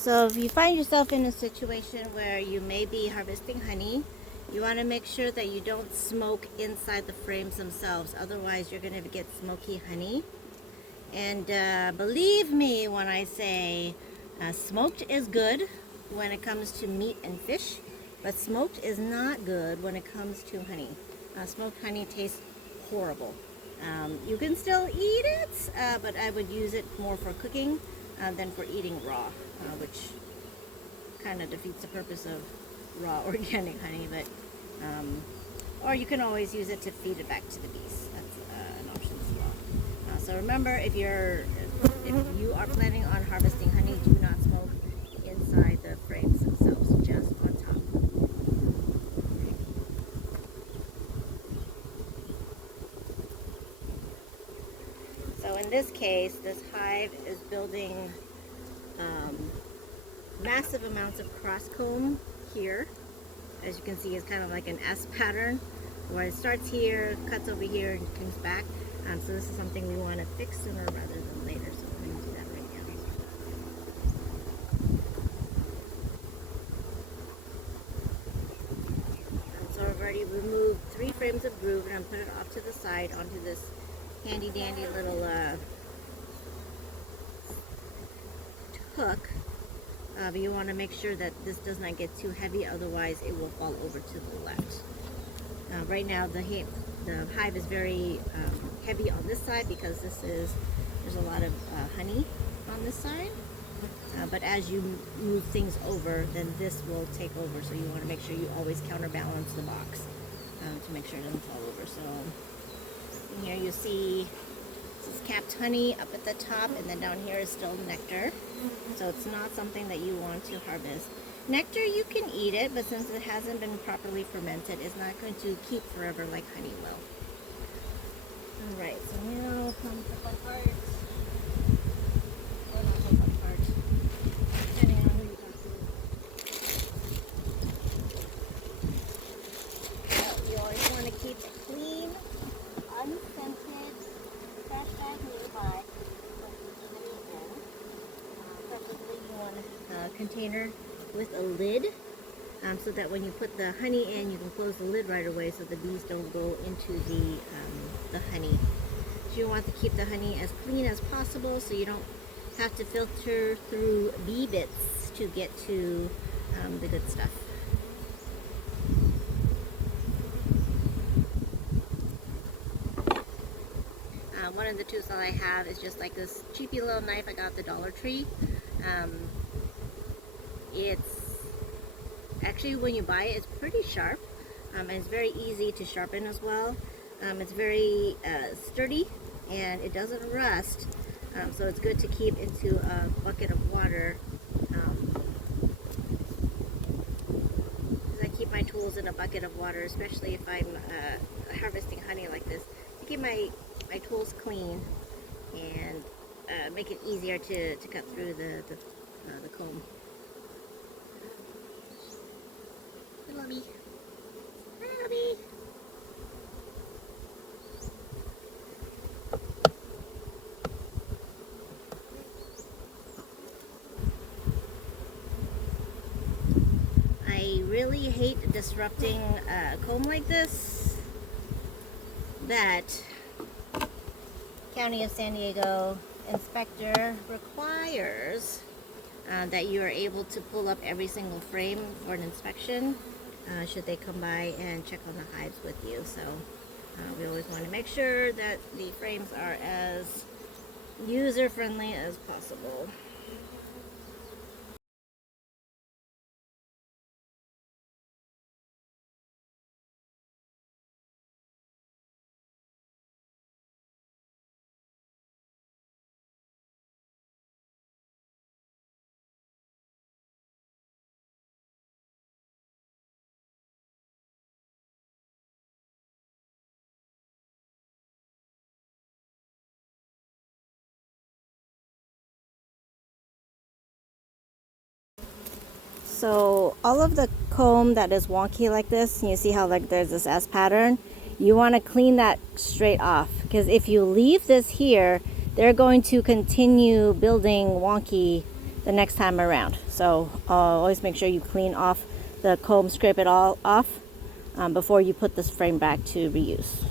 So if you find yourself in a situation where you may be harvesting honey, you want to make sure that you don't smoke inside the frames themselves. Otherwise, you're going to get smoky honey. And believe me when I say smoked is good when it comes to meat and fish, but smoked is not good when it comes to honey. Smoked honey tastes horrible. You can still eat it, but I would use it more for cooking than for eating raw, which kind of defeats the purpose of raw organic honey. But or you can always use it to feed it back to the bees. That's an option as well. So remember, if you are planning on harvesting honey, do not smoke inside the frames themselves, just on top. So in this case, this hive is building massive amounts of crosscomb here. As you can see, it's kind of like an S pattern, where it starts here, cuts over here, and comes back. So this is something we want to fix sooner rather than later. So we're going to do that right now. So I've already removed 3 frames of groove, and I'm putting it off to the side onto this handy dandy little hook. But you want to make sure that this does not get too heavy, otherwise it will fall over to the left. Right now the hive is very heavy on this side because there's a lot of honey on this side. But as you move things over, then this will take over. So you want to make sure you always counterbalance the box to make sure it doesn't fall over. So in here you see this is capped honey up at the top, and then down here is still nectar. So it's not something that you want to harvest. Nectar, you can eat it, but since it hasn't been properly fermented, it's not going to keep forever like honey will. Alright, so now comes the fun part. Or not the fun part, depending on who you talk to. So you always want to keep it clean, unscented, fresh bag nearby. Preferably you want a container with a lid, so that when you put the honey in, you can close the lid right away so the bees don't go into the honey. So you want to keep the honey as clean as possible so you don't have to filter through bee bits to get to the good stuff. One of the tools that I have is just like this cheapy little knife I got at the Dollar Tree. It's actually, when you buy it, it's pretty sharp, and it's very easy to sharpen as well. It's very sturdy, and it doesn't rust, so it's good to keep into a bucket of water. I keep my tools in a bucket of water, especially if I'm harvesting honey like this, to keep my tools clean and make it easier to cut through the comb. Hello, bee. Hello, bee. I really hate disrupting a comb like this, but County of San Diego inspector requires that you are able to pull up every single frame for an inspection should they come by and check on the hives with you. So we always want to make sure that the frames are as user-friendly as possible. So all of the comb that is wonky like this, you see how like there's this S pattern, you want to clean that straight off, because if you leave this here, they're going to continue building wonky the next time around. So always make sure you clean off the comb, scrape it all off before you put this frame back to reuse.